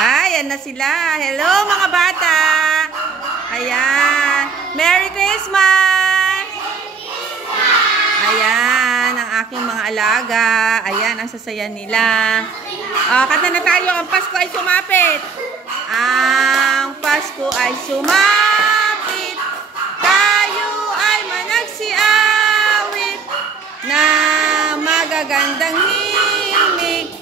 Ayan na sila. Hello mga bata. Ayan. Merry Christmas! Ayan, ang aking mga alaga. Ayan, ang sasaya nila. Kanta na tayo. Ang Pasko ay sumapit. Ang Pasko ay sumapit. Tayo ay managsiawit na magagandang himig.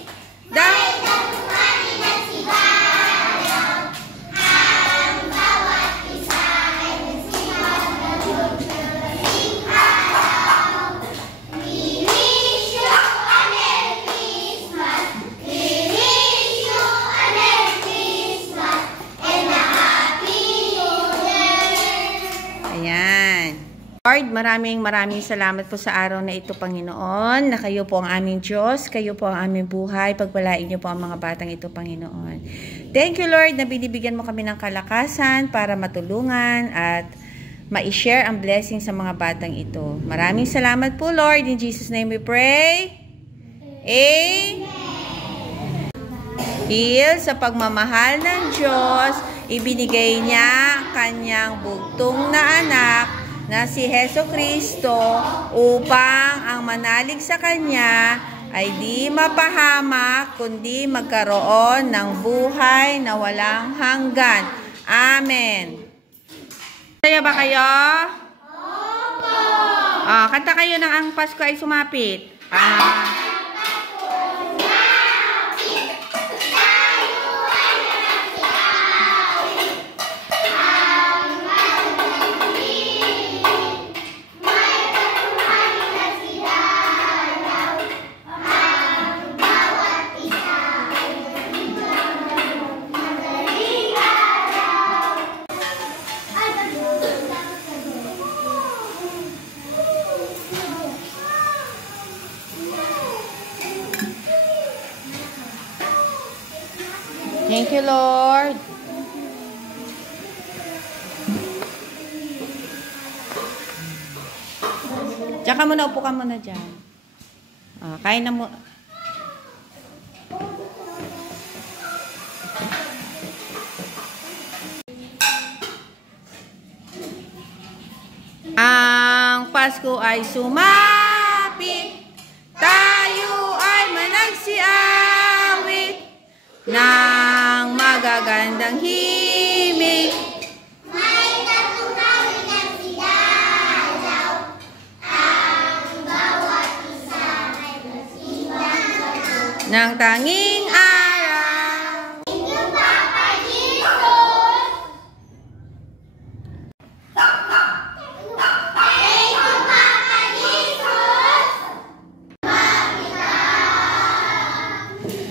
Lord, maraming salamat po sa araw na ito, Panginoon, na kayo po ang aming Diyos, kayo po ang aming buhay, pagpalain niyo po ang mga batang ito, Panginoon. Thank you, Lord, na binibigyan mo kami ng kalakasan para matulungan at ma-share ang blessing sa mga batang ito. Maraming salamat po, Lord. In Jesus' name we pray. Amen. Dahil sa pagmamahal ng Diyos, ibinigay niya kanyang bugtong na anak na si Jesucristo upang ang manalig sa Kanya ay di mapahamak kundi magkaroon ng buhay na walang hanggan. Amen. Kaya ba kayo? Opo! Kanta kayo ng Ang Pasko ay Sumapit. Thank you, Lord. Diyan ka muna, upo ka muna dyan. Kain na mo. Ang Pasko ay sumapit, tayo ay managsiawit ng magagandang himig. May tatunawin ng sigalaw, ang bawat isa ay nasilang ng tanging araw. Thank you, Papa Jesus! Thank you, Papa Jesus!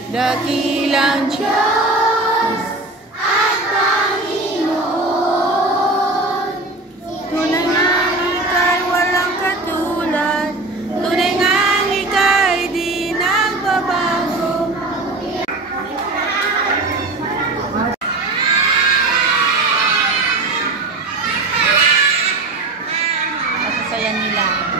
Dakilang Diyos at Panginoon, tunay ngang ika'y walang katulad, tunay ngang ika'y di nagbabago. Masasaya nila.